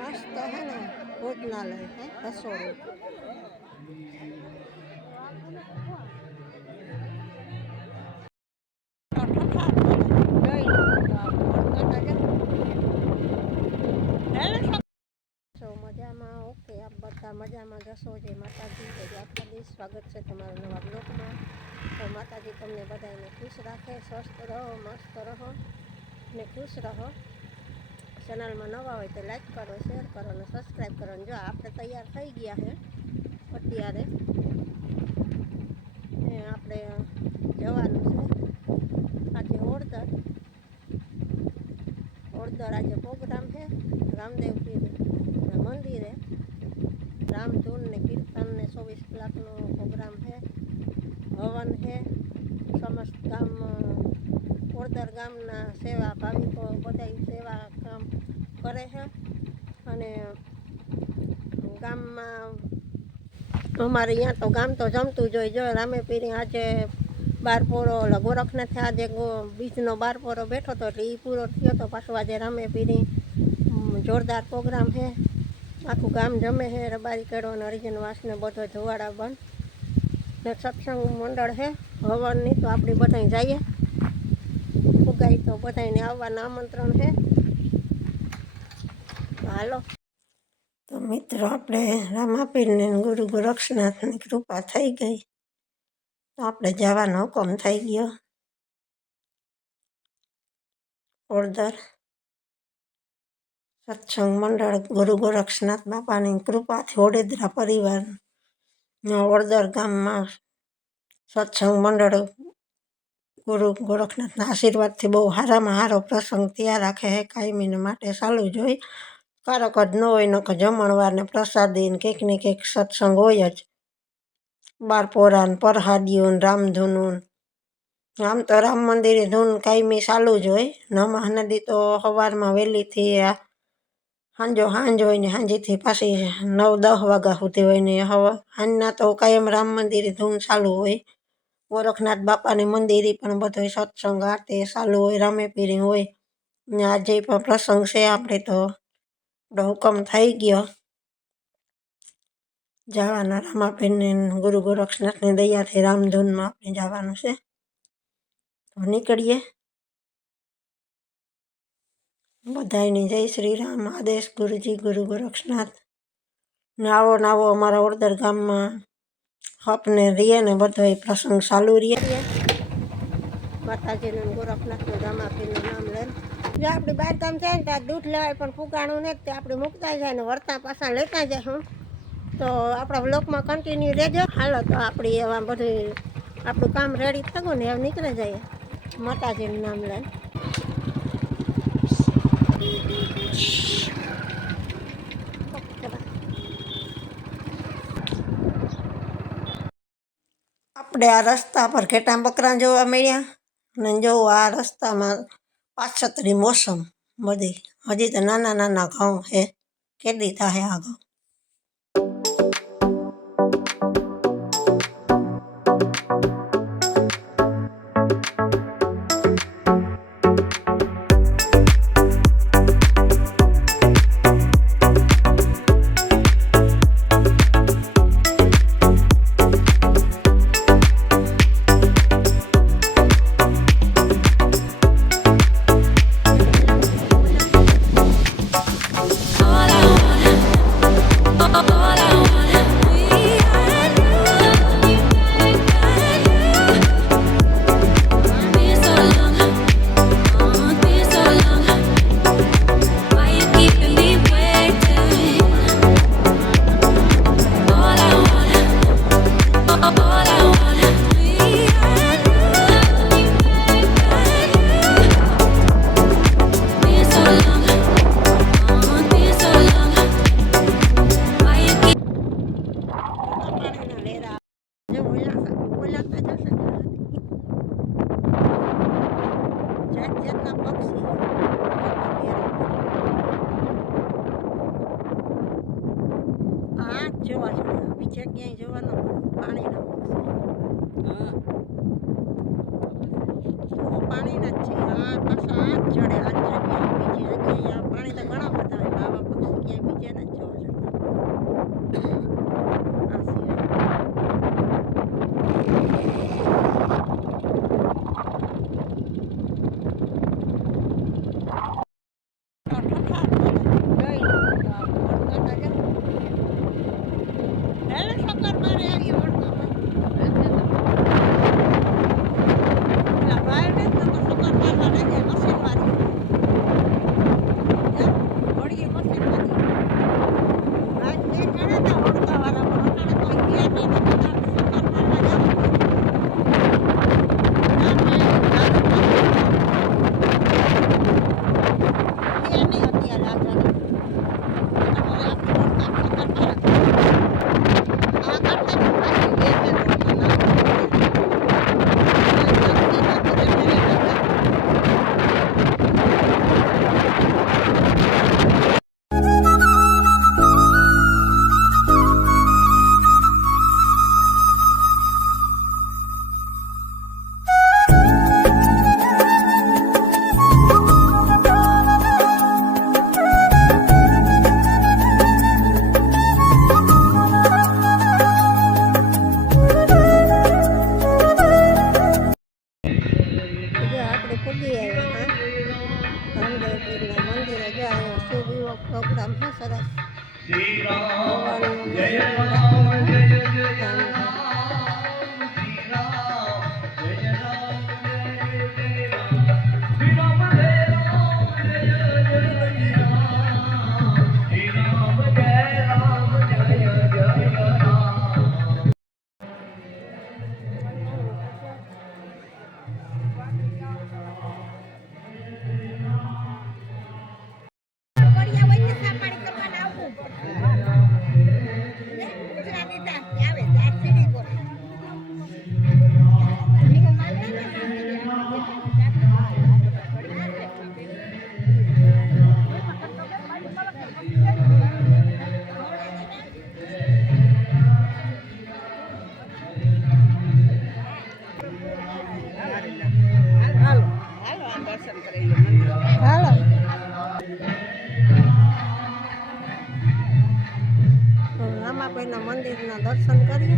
મસ્ત હે ને ભોજનાલય હે રસોડું છો મજામાં ઓકે આપ બધા મજામાં જશો જય માતાજી જય દ્વારકાધીશ સ્વાગત છે તમારા નવા બ્લોગમાં તો માતાજી તમને બધાને ખુશ રાખે સ્વસ્થ રહો મસ્ત રહો ને ખુશ રહો ચેનલમાં નવા હોય તો લાઈક કરો શેર કરો અને સબસ્ક્રાઈબ કરો અને જો આપણે તૈયાર થઈ ગયા છે અત્યારે ને આપણે જવાનું છે. આજે ઓળદર ઓળદર આજે પ્રોગ્રામ છે. રામદેવ પીર મંદિરે રામધૂન ને કીર્તન ને ચોવીસ કલાકનો પ્રોગ્રામ છે હવન છે સમસ્ત ગામ ઓળદર ગામના સેવા ભાવિકો બધા સેવા કામ કરે છે અને ગામમાં અમારે અહીંયા તો ગામ તો જમતું જ હોય. જો રામે પીરી આજે બારપોરો પોરો ઓલો ગોરખનાથે આજે બીજનો બારપોરો બેઠો હતો એટલે એ પૂરો થયો તો પાછું આજે રામે પીરી જોરદાર પ્રોગ્રામ છે આખું ગામ જમે છે રબારી કેળો અને હરિજન વાસને બધો ધોવાડા બંધ. ને સત્સંગ મંડળ છે હવનની તો આપણે બધાય જઈએ. ફુગાઈ તો બધાને આવવાના આમંત્રણ છે હાલો. તો મિત્રો, આપણે રામાપીરને ગુરુ ગોરક્ષનાથની કૃપા થઈ ગઈ. તો આપણે જવાનો હુકમ થઈ ગયો. ઓર્ડર સત્સંગ મંડળ, ગુરુ ગોરક્ષનાથ બાપાની કૃપાથી ઓડેદરા પરિવાર ઓડદર ગામમાં સત્સંગ મંડળ, ગુરુ ગોરખનાથના આશીર્વાદથી બહુ સારામાં સારો પ્રસંગ ત્યાં રાખે હે કાયમીને માટે. ચાલુ જ હોય કારક જ ન હોય ને પ્રસાદી ને કંઈક ને કંઈક સત્સંગ હોય જ. બાર પોરા ને રામધૂનું આમ તો રામ મંદિરે ધૂન કાયમી ચાલુ જ હોય. ન નદી તો સવારમાં વહેલીથી આ સાંજો સાંજ હોય ને સાંજેથી પાછી નવ દસ વાગ્યા સુધી હોય ને હવે. સાંજના તો કાયમ રામ મંદિરે ધૂન ચાલુ હોય. ગોરખનાથ બાપાની મંદિરે પણ બધો સત્સંગ આરતી ચાલુ હોય, રામે પીરી હોય. ને આજે પણ પ્રસંગ છે, આપણે તો હુકમ થઈ ગયો. જવાના રામાપીરને ગુરુ ગોરક્ષનાથની દયાથી રામધૂનમાં આપણે જવાનું છે. તો નીકળીએ. બધાયને જય શ્રી રામ, આદેશ ગુરુજી, ગુરુ ગોરક્ષનાથ ને આવો ને આવો અમારા ઓરદર ગામમાં હપને રહીએ ને બધો પ્રસંગ ચાલુ રહીએ. માતાજીને ગોરખનાથના રામાપીરનું નામ લઈને જો આપણે બાર ગામ જાય ને ત્યાં દૂધ લેવાય, પણ ફૂકાણું નથી, તે આપણે મૂકતા જાય ને વળતા પાછા લેતા જાય હું. તો આપણા બ્લોકમાં કન્ટિન્યુ રહેજો. હાલો તો આપણી એવા બધું, આપણું કામ રેડી થયું ને એમ નીકળે જઈએ. માતાજીનું નામ લઈને. આપણે આ રસ્તા પર ઘેટા બકરા જોવા મળ્યા. અને જો આ રસ્તામાં પાછતરી મોસમ બધી હજી તો નાના નાના ઘઉં છે. કેદી થાય આ ઘઉં? right? આપણે પૂગી આવ્યા હા રામદેવપીરના મંદિરે જો આવ્યો શુભ એવો પ્રોગ્રામ છે સરસ ભગવાનનું દર્શન કરાવીએ હાલો. રામાભાઈના મંદિરના દર્શન કરીએ.